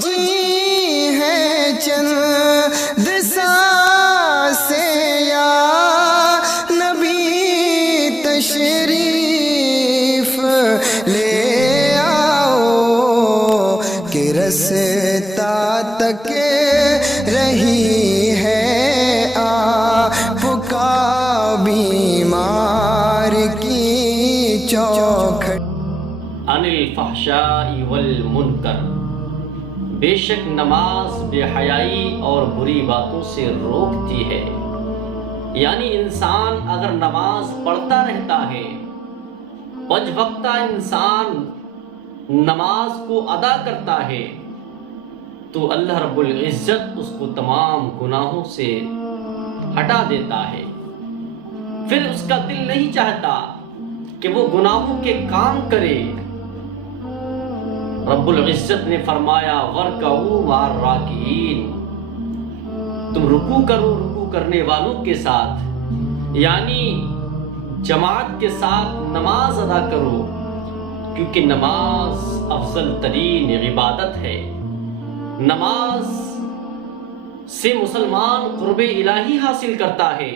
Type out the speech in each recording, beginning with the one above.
جی ہے چند سانسیں یا نبی تشریف لے آؤ کہ رستا تک رہی ہے آپ کا بیمار کی چوکھٹ۔ عن الفحشاء والمنکر، بے شک نماز بے حیائی اور بری باتوں سے روکتی ہے۔ یعنی انسان اگر نماز پڑھتا رہتا ہے، پنج وقتہ انسان نماز کو ادا کرتا ہے، تو اللہ رب العزت اس کو تمام گناہوں سے ہٹا دیتا ہے۔ پھر اس کا دل نہیں چاہتا کہ وہ گناہوں کے کام کرے۔ رب العزت نے فرمایا وَارْكَعُوا مَعَ الرَّاكِعِينَ، تم رکوع کرو رکوع کرنے والوں کے ساتھ، یعنی جماعت کے ساتھ نماز ادا کرو، کیونکہ نماز افضل ترین عبادت ہے۔ نماز سے مسلمان قرب الہی حاصل کرتا ہے۔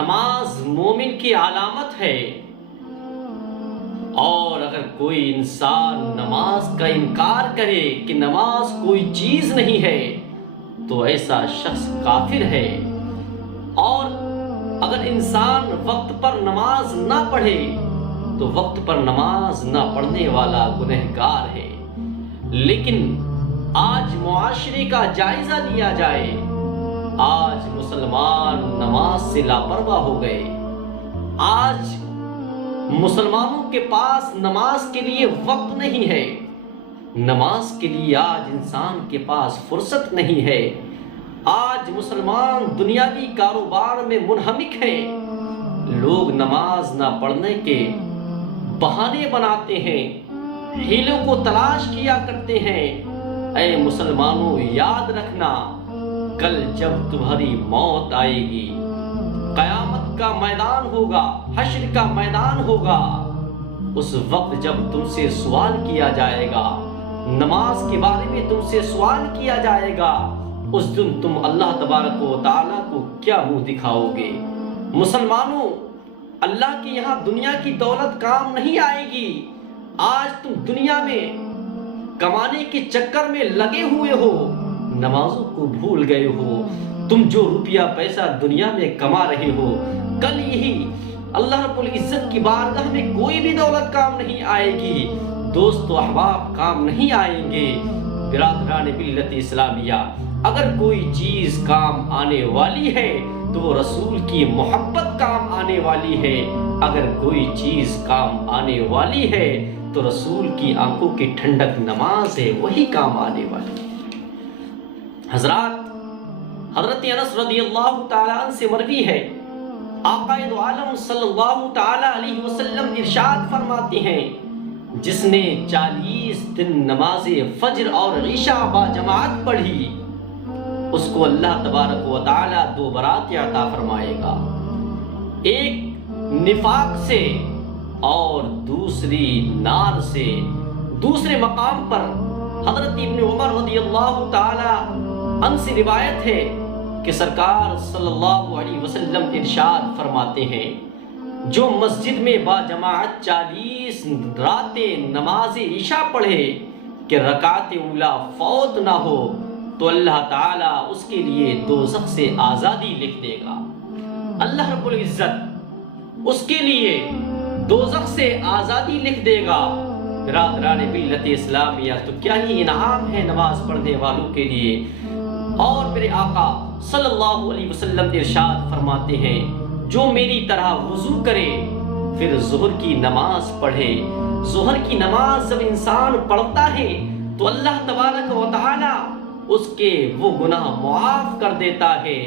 نماز مومن کی علامت ہے، اور اگر کوئی انسان نماز کا انکار کرے کہ نماز کوئی چیز نہیں ہے تو ایسا شخص کافر ہے۔ اور اگر انسان وقت پر نماز نہ پڑھے تو وقت پر نماز نہ پڑھنے والا گنہگار ہے۔ لیکن آج معاشرے کا جائزہ لیا جائے، آج مسلمان نماز سے لاپرواہ ہو گئے۔ آج مسلمانوں کے پاس نماز کے لیے وقت نہیں ہے، نماز کے لیے آج انسان کے پاس فرصت نہیں ہے۔ آج مسلمان دنیاوی کاروبار میں منہمک ہیں۔ لوگ نماز نہ پڑھنے کے بہانے بناتے ہیں، ہیلوں کو تلاش کیا کرتے ہیں۔ اے مسلمانوں، یاد رکھنا، کل جب تمہاری موت آئے گی، قیامت کا میدان ہوگا، حشر کا میدان ہوگا، اس وقت جب تم سے سوال کیا جائے گا، نماز کے بارے میں تم سے سوال کیا جائے گا، اس دن تم اللہ تبارک و تعالیٰ کو کیا منہ دکھاؤ گے؟ مسلمانوں، اللہ کے یہاں دنیا کی دولت کام نہیں آئے گی۔ آج تم دنیا میں کمانے کے چکر میں لگے ہوئے ہو، نمازوں کو بھول گئے ہو۔ تم جو روپیہ پیسہ دنیا میں کما رہے ہو، کل یہی اللہ رب العزت کی بارگاہ میں کوئی بھی دولت کام نہیں آئے گی، دوست و احباب کام نہیں آئیں گے۔ برادران ملت اسلامیہ، اگر کوئی چیز کام آنے والی ہے تو وہ رسول کی محبت کام آنے والی ہے۔ اگر کوئی چیز کام آنے والی ہے تو رسول کی آنکھوں کی ٹھنڈک نماز ہے، وہی کام آنے والی ہے۔ حضرات، حضرت انس رضی اللہ تعالیٰ عنہ سے مروی ہے، آقا دو عالم صلی اللہ تعالیٰ علیہ وسلم ارشاد فرماتے ہیں، جس نے 40 دن نماز فجر اور عشاء با جماعت پڑھی، اس کو اللہ تبارک و تعالیٰ 2 برات عطا فرمائے گا، ایک نفاق سے اور دوسری نار سے۔ دوسرے مقام پر حضرت ابن عمر رضی اللہ تعالیٰ عنہ سے روایت ہے کہ سرکار صلی اللہ علیہ وسلم ارشاد فرماتے ہیں، جو مسجد میں با جماعت 40 راتیں نماز عشاء پڑھے کہ رکعت اولا فوت نہ ہو تو اللہ تعالیٰ اس کے لیے دوزخ سے آزادی لکھ دے گا۔ اللہ رب العزت اس کے لیے دوزخ سے آزادی لکھ دے گا۔ برادران ملت اسلامیہ، تو کیا ہی انعام ہے نماز پڑھنے والوں کے لیے۔ اور میرے آقا صلی اللہ علیہ وسلم ارشاد فرماتے ہیں، جو میری طرح وضو کرے پھر ظہر کی نماز پڑھے۔ ظہر کی نماز جب انسان پڑھتا ہے تو اللہ تبارک و تعالی اس کے وہ گناہ معاف کر دیتا ہے،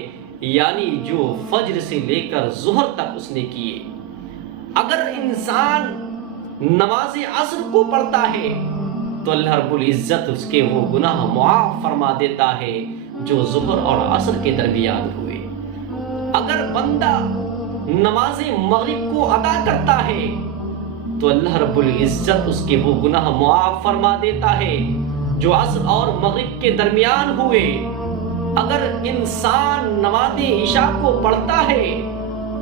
یعنی جو فجر سے لے کر ظہر تک اس نے کیے۔ اگر انسان نماز عصر کو پڑھتا ہے تو اللہ رب العزت اس کے وہ گناہ معاف فرما دیتا ہے جو ظہر اور عصر کے درمیان ہوئے۔ اگر بندہ نماز مغرب کو ادا کرتا ہے تو اللہ رب العزت اس کے وہ گناہ معاف فرما دیتا ہے جو عصر اور مغرب کے درمیان ہوئے، اگر انسان نماز عشاء کو پڑھتا ہے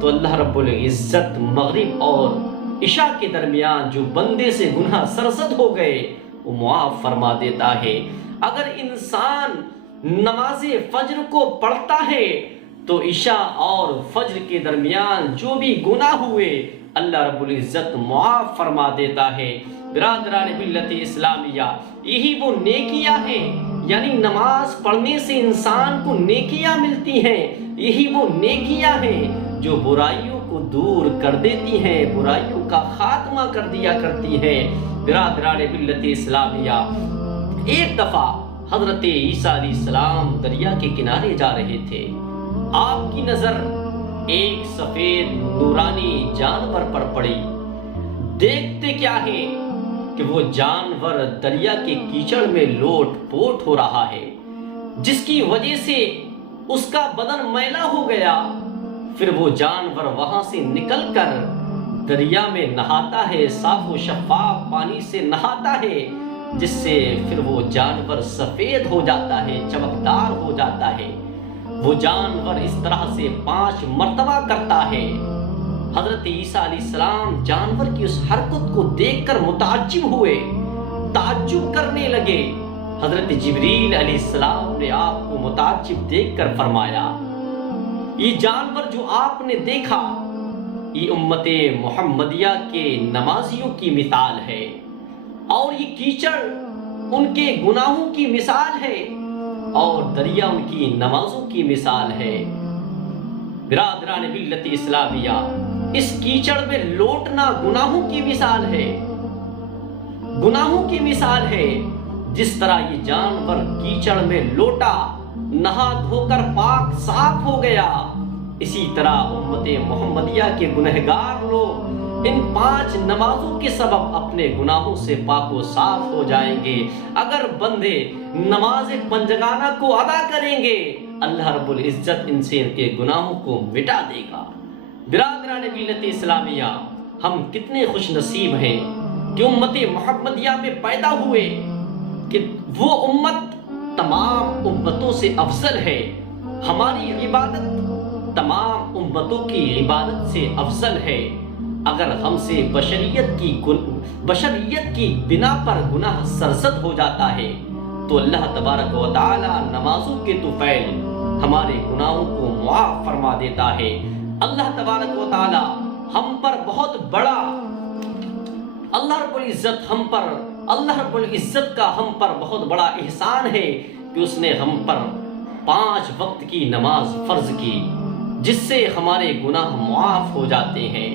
تو اللہ رب العزت مغرب اور عشاء کے درمیان جو بندے سے گناہ سرزد ہو گئے وہ معاف فرما دیتا ہے۔ اگر انسان نماز فجر کو پڑھتا ہے تو عشاء اور فجر کے درمیان جو بھی گناہ ہوئے اللہ رب العزت معاف فرما دیتا ہے۔ برادران ملت اسلامیہ، یہی وہ نیکیاں ہیں، یعنی نماز پڑھنے سے انسان کو نیکیاں ملتی ہیں، یہی وہ نیکیاں ہیں جو برائیوں کو دور کر دیتی ہیں، برائیوں کا خاتمہ کر دیا کرتی ہیں۔ برادران ملت اسلامیہ، ایک دفعہ حضرت عیسیٰ علیہ السلام دریا کے کنارے جا رہے تھے، آپ کی نظر ایک سفید نورانی جانور پر پڑی۔ دیکھتے کیا ہے کہ وہ جانور دریا کے کیچڑ میں لوٹ پوٹ ہو رہا ہے، جس کی وجہ سے اس کا بدن میلا ہو گیا۔ پھر وہ جانور وہاں سے نکل کر دریا میں نہاتا ہے، صاف و شفاف پانی سے نہاتا ہے، جس سے پھر وہ جانور سفید ہو جاتا ہے، چمکدار ہو جاتا ہے۔ وہ جانور اس طرح سے 5 مرتبہ کرتا ہے۔ حضرت عیسیٰ علیہ السلام جانور کی اس حرکت کو دیکھ کر متعجب ہوئے، تعجب کرنے لگے۔ حضرت جبریل علیہ السلام نے آپ کو متعجب دیکھ کر فرمایا، یہ جانور جو آپ نے دیکھا یہ امت محمدیہ کے نمازیوں کی مثال ہے، اور یہ کیچڑ ان کے گناہوں کی مثال ہے، اور دریا ان کی نمازوں کی مثال ہے۔ برادران ملت اسلامیہ، اس کیچڑ میں لوٹنا گناہوں کی مثال ہے، گناہوں کی مثال ہے۔ جس طرح یہ جانور کیچڑ میں لوٹا، نہا دھو کر پاک صاف ہو گیا، اسی طرح امت محمدیہ کے گنہگار لوگ ان 5 نمازوں کے سبب اپنے گناہوں سے پاک و صاف ہو جائیں گے۔ اگر بندے نماز پنجگانہ کو ادا کریں گے اللہ رب العزت ان سے ان کے گناہوں کو مٹا دے گا۔ برادران ملت اسلامیہ، ہم کتنے خوش نصیب ہیں کہ امت محمدیہ میں پیدا ہوئے، کہ وہ امت تمام امتوں سے افضل ہے۔ ہماری عبادت تمام امتوں کی عبادت سے افضل ہے۔ اگر ہم سے بشریت کی بنا پر گناہ سرزد ہو جاتا ہے تو اللہ تبارک و تعالی نمازوں کے طفیل ہمارے گناہوں کو معاف فرما دیتا ہے۔ اللہ تبارک و تعالی ہم پر بہت بڑا، اللہ رب العزت کا ہم پر بہت بڑا احسان ہے کہ اس نے ہم پر 5 وقت کی نماز فرض کی، جس سے ہمارے گناہ معاف ہو جاتے ہیں۔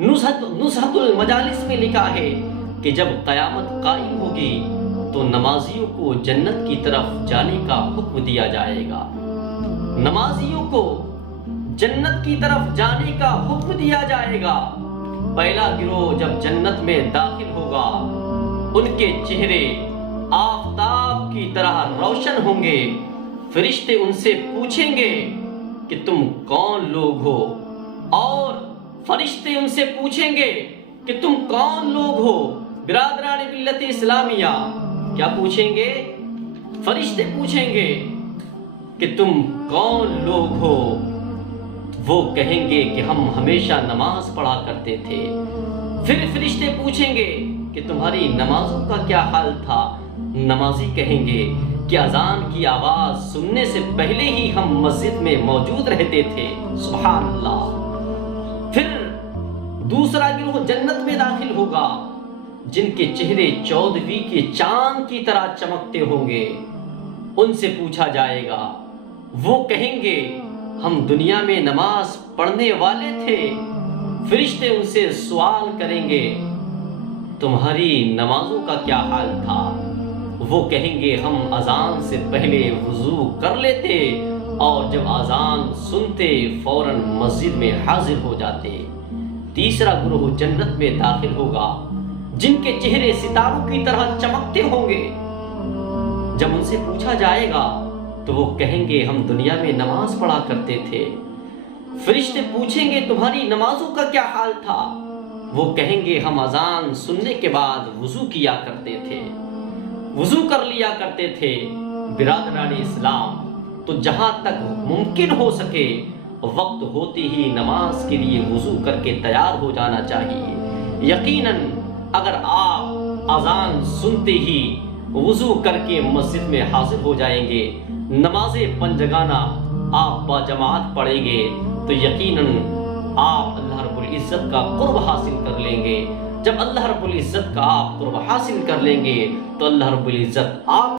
نزہت المجالس میں لکھا ہے کہ جب قیامت قائم ہوگی تو نمازیوں کو جنت کی طرف جانے کا حکم دیا جائے گا، نمازیوں کو جنت کی طرف جانے کا حکم دیا جائے گا۔ پہلا گروہ جب جنت میں داخل ہوگا، ان کے چہرے آفتاب کی طرح روشن ہوں گے۔ فرشتے ان سے پوچھیں گے کہ تم کون لوگ ہو، اور فرشتے ان سے پوچھیں گے کہ تم کون لوگ ہو۔ برادران ملت اسلامیہ، کیا پوچھیں گے؟ فرشتے پوچھیں گے کہ تم کون لوگ ہو۔ وہ کہیں گے کہ ہم ہمیشہ نماز پڑھا کرتے تھے۔ پھر فرشتے پوچھیں گے کہ تمہاری نمازوں کا کیا حال تھا؟ نمازی کہیں گے کہ اذان کی آواز سننے سے پہلے ہی ہم مسجد میں موجود رہتے تھے۔ سبحان اللہ۔ پھر دوسرا گروہ جنت میں داخل ہوگا، جن کے چہرے 14ویں کے چاند کی طرح چمکتے ہوں گے۔ ان سے پوچھا جائے گا، وہ کہیں گے ہم دنیا میں نماز پڑھنے والے تھے۔ فرشتے ان سے سوال کریں گے تمہاری نمازوں کا کیا حال تھا؟ وہ کہیں گے ہم اذان سے پہلے وضو کر لیتے، اور جب اذان سنتے فوراً مسجد میں حاضر ہو جاتے۔ تیسرا گروہ جنت میں داخل ہوگا، جن کے چہرے ستاروں کی طرح چمکتے ہوں گے۔ جب ان سے پوچھا جائے گا تو وہ کہیں گے ہم دنیا میں نماز پڑھا کرتے تھے۔ فرشتے پوچھیں گے تمہاری نمازوں کا کیا حال تھا؟ وہ کہیں گے ہم اذان سننے کے بعد وضو کیا کرتے تھے۔ وضو کر لیا کرتے تھے برادران اسلام، تو جہاں تک ممکن ہو سکے وقت ہوتی ہی نماز کے لیے وضو کر کے تیار ہو جانا چاہیے۔ یقیناً اگر آپ اذان سنتے ہی وضو کر کے مسجد میں حاضر ہو جائیں گے، نماز پنجگانہ آپ باجماعت پڑھیں گے، تو یقیناً آپ اللہ رب العزت کا قرب حاصل کر لیں گے۔ جب اللہ رب العزت کا آپ قرب حاصل کر لیں گے تو اللہ رب العزت آپ